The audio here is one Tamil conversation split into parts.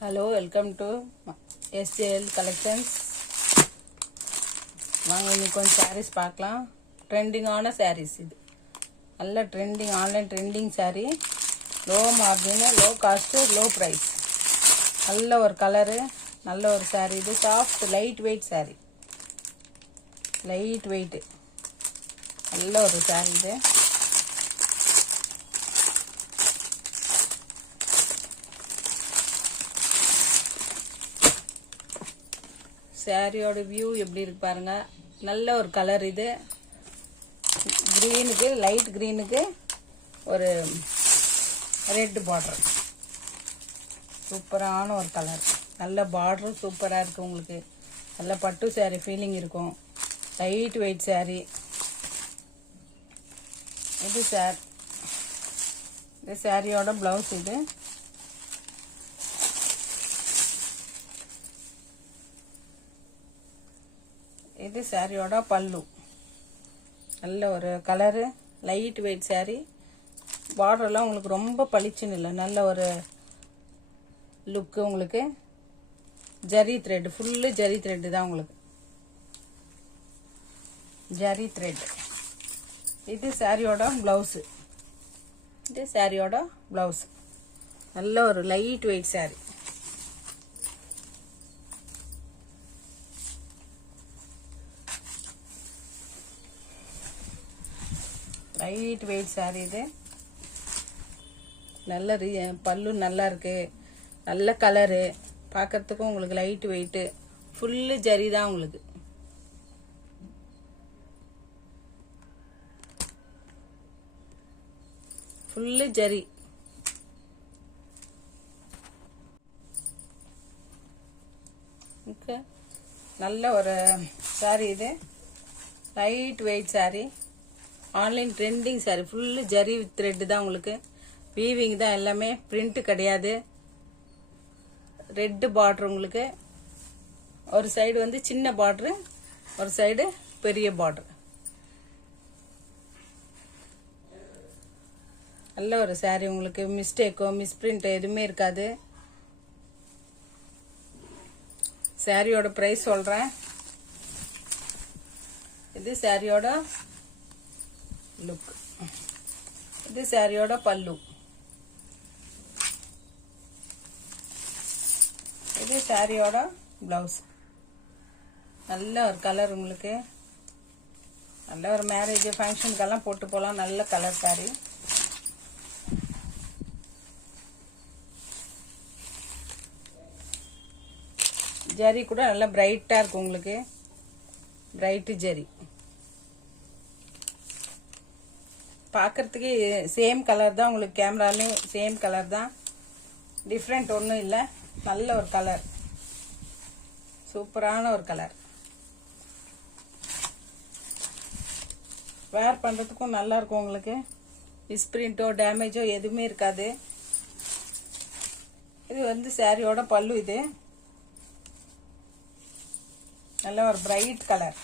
Hello, welcome to SJL collections. வாங்க இன்னைக்கு கொஞ்சம் சாரீஸ் பார்க்கலாம். ட்ரெண்டிங்கான சாரீஸ் இது. நல்ல trending, online trending sari. Low margin, low cost, low price. நல்ல ஒரு கலரு, நல்ல ஒரு சாரீ இது. Soft light weight sari, light weight. நல்ல ஒரு சாரீ இது. சாரியோட வியூ எப்படி இருக்கு பாருங்க. நல்ல ஒரு கலர் இது. க்ரீனுக்கு, லைட் க்ரீனுக்கு ஒரு ரெட் பார்டர். சூப்பரான ஒரு கலர். நல்ல பார்டரும் சூப்பராக இருக்குது. உங்களுக்கு நல்ல பட்டு சாரீ ஃபீலிங் இருக்கும். லைட் வெயிட் சாரீ இது. இது சாரியோட ப்ளவுஸ். இது இது சாரியோட பல்லு. நல்ல ஒரு கலரு, லைட் வெயிட் சாரீ. பார்டர்லாம் உங்களுக்கு ரொம்ப பளிச்சுன்னு இல்லை, நல்ல ஒரு லுக்கு. உங்களுக்கு zari thread, full zari thread தான் உங்களுக்கு. ஜரி த்ரெட். இது சாரியோட ப்ளவுஸு. இது சாரியோட ப்ளவுஸ். நல்ல ஒரு light weight sari. Light weight sari இது. நல்ல பல்லு நல்லா இருக்கு. நல்ல கலரு. பார்க்கறதுக்கும் உங்களுக்கு லைட் வெயிட்டு. ஃபுல்லு ஜரி தான் உங்களுக்கு. ஃபுல்லு ஜரி. ஓகே, நல்ல ஒரு சாரீ இது. Light weight sari. Online trending sari. Full zari thread தான் உங்களுக்கு. வீவிங் தான் எல்லாமே, பிரிண்ட் கிடையாது. ரெட்டு பார்டர் உங்களுக்கு. ஒரு சைடு வந்து சின்ன பார்டரு, ஒரு சைடு பெரிய பார்டர். நல்ல ஒரு சாரீ. உங்களுக்கு மிஸ்டேக்கோ மிஸ்பிரிண்ட் எதுவுமே இருக்காது. சாரியோட ப்ரைஸ் சொல்கிறேன். இது சாரியோட லுக். இது சாரியோட பல்லு. இது சாரியோட பிளவுஸ். நல்ல ஒரு கலர் உங்களுக்கு. நல்ல ஒரு மேரேஜ் ஃபங்க்ஷனுக்கெல்லாம் போட்டு போகலாம். நல்ல கலர் சாரி. ஜரி கூட நல்லா பிரைட்டாக இருக்கும் உங்களுக்கு. பிரைட்டு ஜரி. பார்க்கறதுக்கு சேம் கலர் தான் உங்களுக்கு. கேமராலையும் சேம் கலர் தான், டிஃப்ரெண்ட் ஒன்றும் இல்லை. நல்ல ஒரு கலர், சூப்பரான ஒரு கலர். வேர் பண்ணுறதுக்கும் நல்லா இருக்கும் உங்களுக்கு. மிஸ்பிரிண்ட்டோ டேமேஜோ எதுவுமே இருக்காது. இது வந்து சாரியோட பல்லு. இது நல்ல ஒரு பிரைட் கலர்.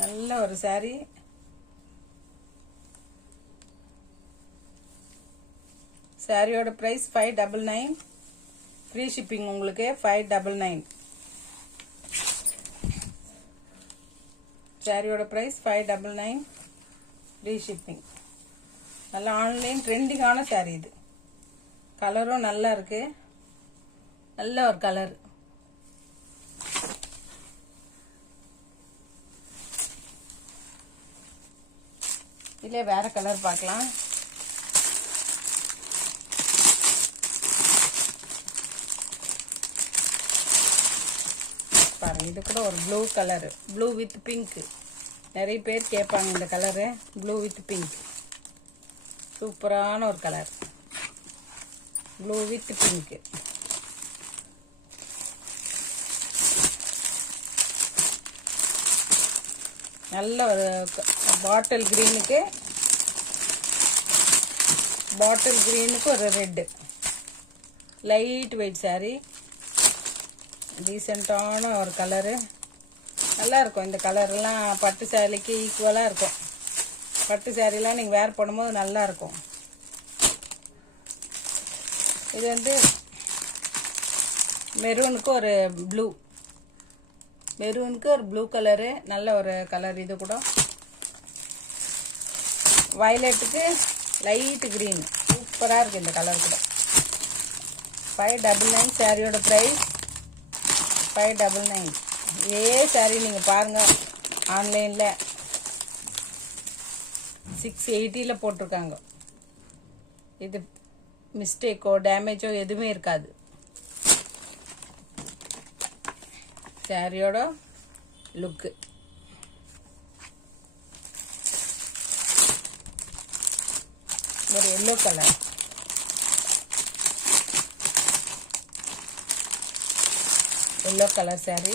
நல்ல ஒரு சாரீ. சாரியோட ப்ரைஸ் 599. ஃப்ரீ ஷிப்பிங் உங்களுக்கு. 599. சாரியோட ப்ரைஸ் 599. Free shipping. நல்ல ஆன்லைன் ட்ரெண்டிங்கான சாரீ இது. கலரும் நல்லா இருக்கு. நல்ல ஒரு கலர். இதிலே வேற கலர் பார்க்கலாம். பாருங்க, இது கூட ஒரு blue colour. Blue with pink. நிறைய பேர் கேட்பாங்க இந்த கலரு. Blue with pink. சூப்பரான ஒரு கலர். Blue with pink. நல்ல ஒரு பாட்டில் கிரீனுக்கு ஒரு ரெட்டு. Light weight sari. டீசெண்டான ஒரு கலரு. நல்லா இருக்கும். இந்த கலர்லாம் பட்டு சாரிக்கு ஈக்குவலாக இருக்கும். பட்டு சாரீலாம் நீங்கள் வேர் பண்ணும்போது நல்லாயிருக்கும். இது வந்து மெரூனுக்கு ஒரு ப்ளூ, மெரூனுக்கு ஒரு ப்ளூ கலரு, நல்ல ஒரு கலர். இது கூட வயலட்டுக்கு லைட்டு க்ரீன், சூப்பராக இருக்குது இந்த கலர் கூட. 599 சாரியோட ப்ரைஸ் 599. இதே சாரீ நீங்கள் பாருங்கள், ஆன்லைனில் 680 போட்டிருக்காங்க. இது மிஸ்டேக்கோ டேமேஜோ எதுவுமே இருக்காது. சாரியோட லுக்கு ஒரு yellow colour, yellow colour sari,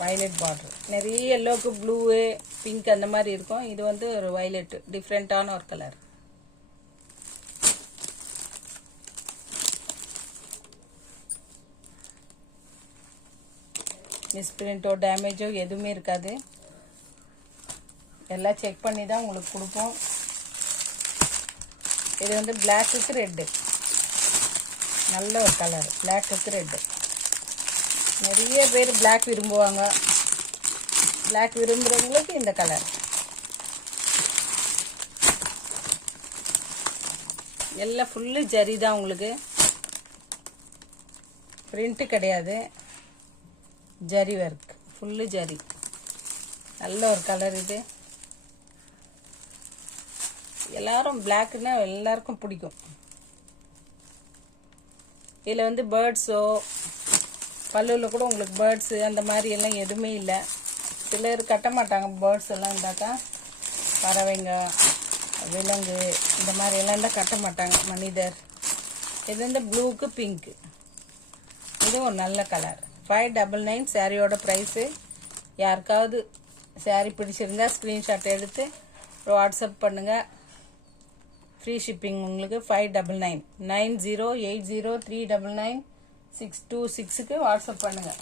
violet border. நிறைய எல்லோக்கு ப்ளூவு பிங்க் அந்த மாதிரி இருக்கும். இது வந்து ஒரு வயலட், டிஃப்ரெண்ட்டான ஒரு கலர். மிஸ்பிரிண்டோ டேமேஜோ எதுவுமே இருக்காது. எல்லாம் செக் பண்ணி தான் உங்களுக்கு கொடுப்போம். இது வந்து பிளாக்குக்கு ரெட்டு, நல்ல ஒரு கலர். பிளாக்குக்கு ரெட்டு, நிறைய பேர் பிளாக் விரும்புவாங்க. பிளாக் விரும்புகிறவங்களுக்கு இந்த கலர். எல்லாம் ஃபுல்லு ஜரி தான் உங்களுக்கு, பிரிண்ட்டு கிடையாது. ஜரி ஒர்க், ஃபுல்லு ஜரி, நல்ல ஒரு கலர். இது எல்லாரும் பிளாக்குன்னா எல்லாருக்கும் பிடிக்கும். இதில் வந்து பேர்ட்ஸோ பல்லுவில் கூட உங்களுக்கு பேர்ட்ஸு அந்த மாதிரி எல்லாம் எதுவுமே இல்லை. சிலர் கட்ட மாட்டாங்க பேர்ட்ஸ் எல்லாம் இருந்தாக்கா, பறவைங்க விலங்கு இந்த மாதிரி எல்லாம் இருந்தால் கட்ட மாட்டாங்க, மனிதர். இது வந்து ப்ளூக்கு பிங்க்கு, இது ஒரு நல்ல கலர். 599 சாரியோட ப்ரைஸு. யாருக்காவது சாரீ பிடிச்சிருந்தா ஸ்க்ரீன்ஷாட் எடுத்து வாட்ஸ்அப் பண்ணுங்கள். ஃப்ரீ ஷிப்பிங் உங்களுக்கு. 599 9080399626க்கு வாட்ஸ்அப் பண்ணுங்கள்.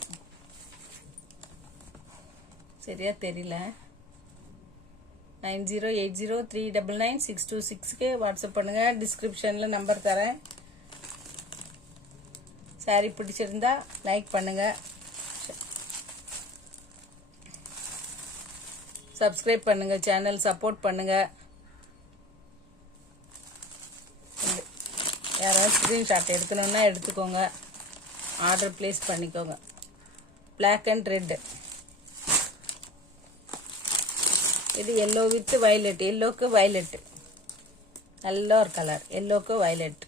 சரியா தெரியல, 9080399626க்கு வாட்ஸ்அப் பண்ணுங்கள். டிஸ்கிரிப்ஷனில் நம்பர் தரேன். சாரீ பிடிச்சிருந்தா லைக் பண்ணுங்கள், சப்ஸ்கிரைப் பண்ணுங்கள், சேனல் சப்போர்ட் பண்ணுங்கள். யாராவது ஸ்க்ரீன்ஷாட் எடுக்கணுன்னா எடுத்துக்கோங்க, ஆர்டர் ப்ளேஸ் பண்ணிக்கோங்க. பிளாக் அண்ட் ரெட்டு, இது எல்லோ வித் வயலட். எல்லோக்கு வயலட், நல்ல ஒரு கலர். எல்லோக்கு வயலட்.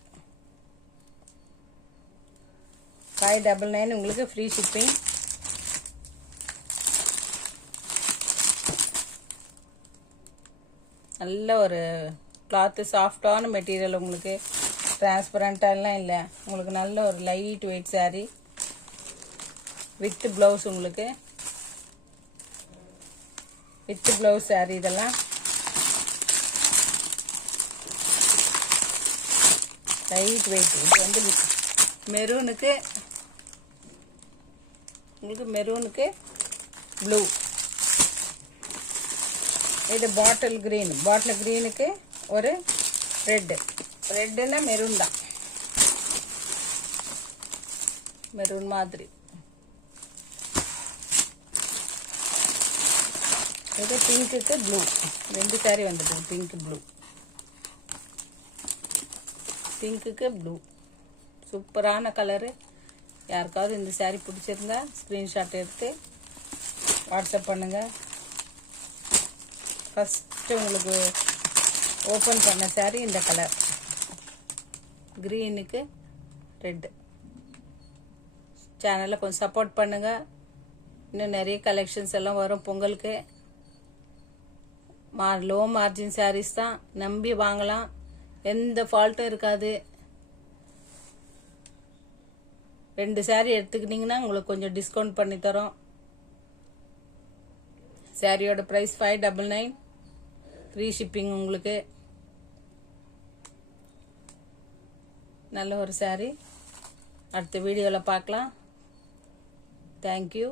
599 உங்களுக்கு ஃப்ரீ ஷிப்பிங். நல்ல ஒரு கிளாத்து, சாஃப்டான மெட்டீரியல். உங்களுக்கு டிரான்ஸ்பரண்ட்டாலாம் இல்லை. உங்களுக்கு நல்ல ஒரு light weight sari with blouse. உங்களுக்கு வித் ப்ளவுஸ் சாரீ. இதெல்லாம் லைட் வெயிட். இது வந்து மெரூனுக்கு, உங்களுக்கு மெரூனுக்கு ப்ளூ. இது பாட்டில் க்ரீன், பாட்டில் க்ரீனுக்கு ஒரு ரெட்டு. ரெட்டுன்னா மெரூன் தான், மெரூன் மாதிரி. இது பிங்க்குக்கு ப்ளூ. ரெண்டு சாரி வந்துட்டு, பிங்க் ப்ளூ, பிங்க்குக்கு ப்ளூ. சூப்பரான கலரு. யாருக்காவது இந்த சாரீ பிடிச்சிருந்தா ஸ்க்ரீன்ஷாட் எடுத்து வாட்ஸ்அப் பண்ணுங்கள். ஃபஸ்ட்டு உங்களுக்கு ஓப்பன் பண்ண சாரீ இந்த கலர், க்ரீனுக்கு ரெட்டு. சேனலை கொஞ்சம் சப்போர்ட் பண்ணுங்கள். இன்னும் நிறைய கலெக்ஷன்ஸ் எல்லாம் வரும் பொங்கலுக்கு. லோ மார்ஜின் சாரீஸ் தான், நம்பி வாங்கலாம். எந்த ஃபால்ட்டும் இருக்காது. 2 சாரீ எடுத்துக்கிட்டிங்கன்னா உங்களுக்கு கொஞ்சம் டிஸ்கவுண்ட் பண்ணி தரோம். சாரியோட ப்ரைஸ் 599, ஃப்ரீ ஷிப்பிங் உங்களுக்கு. நல்ல ஒரு சாரீ. அடுத்த வீடியோவில் பார்க்கலாம். தேங்க்யூ.